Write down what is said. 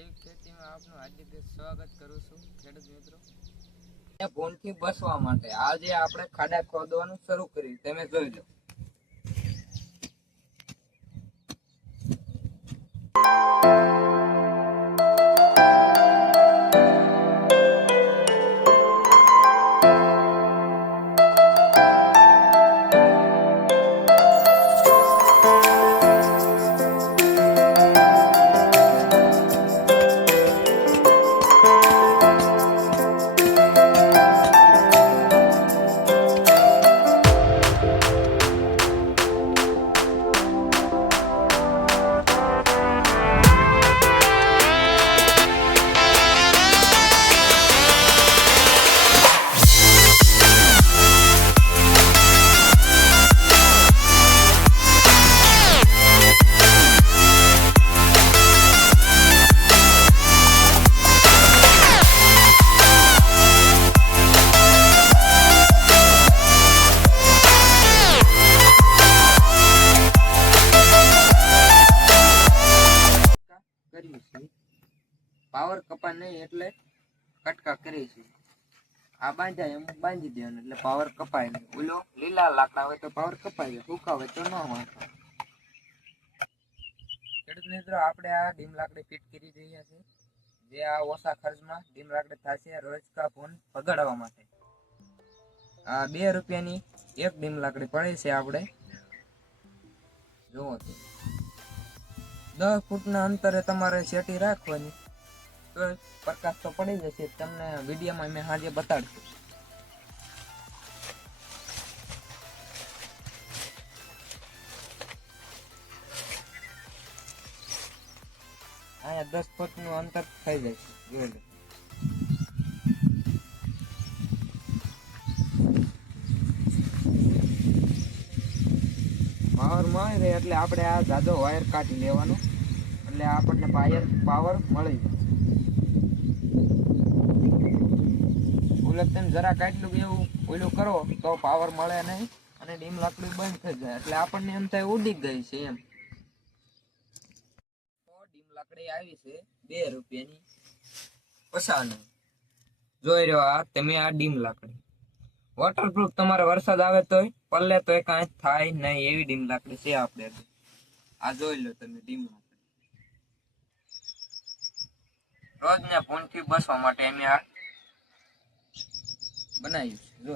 જૈવિક ખેતીમાં આપનું હાર્દિક સ્વાગત કરું છું ખેડૂત મિત્રો। ફોનથી બચવા માટે આજે આપણે ખાડા ખોદવાનું શરૂ કર્યું, તમે જોઈ લો। પાવર કપા નહીં એટલે કટકા કરી છે। આ બાંધાય એમ બાંધી દેવાનું એટલે પાવર કપાય નહીં। ઓલો લીલા લાકડા હોય તો પાવર કપાય જાય, સૂકા હોય તો ન વાંચો। ખેડૂત મિત્રો, આપણે આ ડીમ લાકડી ફિટ કરી રહ્યા છે, જે આ ઓછા ખર્ચમાં ડીમ લાકડી થશે રોજકા ફોન બગાડવા માટે। આ 2 રૂપિયાની એક ડીમ લાકડી પડે છે। આપણે જોવો તો 10 ફૂટના અંતરે તમારે સેટી રાખવાની, તો પ્રકાશ તો પડી જશે। તમને વિડીયોમાં મેં આજે બતાડશું। અહીંયા 10 ફૂટનું અંતર થઈ જાય છે, જોઈ લો। પાવર મળી રહે એટલે આપણે આ જાજો વાયર કાઢી લેવાનો, એટલે આપણને પાવર મળી જાય। તમે જરા કાટલું એવું ઓલું કરો તો પાવર મળે નહીં અને ડીમ લાકડી બંધ થઈ જાય, એટલે આપણને એમ થાય ઉડી ગઈ છે એમ। તો ડીમ લાકડી આવી છે 2 રૂપિયાની 50 જોઈ રહ્યો આ તમે। આ ડીમ લાકડી વોટરપ્રૂફ, તમારે વરસાદ આવે તોય પલ્લે તોય કાંઈ થાય નહીં એવી ડીમ લાકડી છે આપણે। આ જોઈ લો તમે ડીમ લાકડી રોજના ફોનથી બચવા માટે અમે આ બનાવ્યું છે, જો।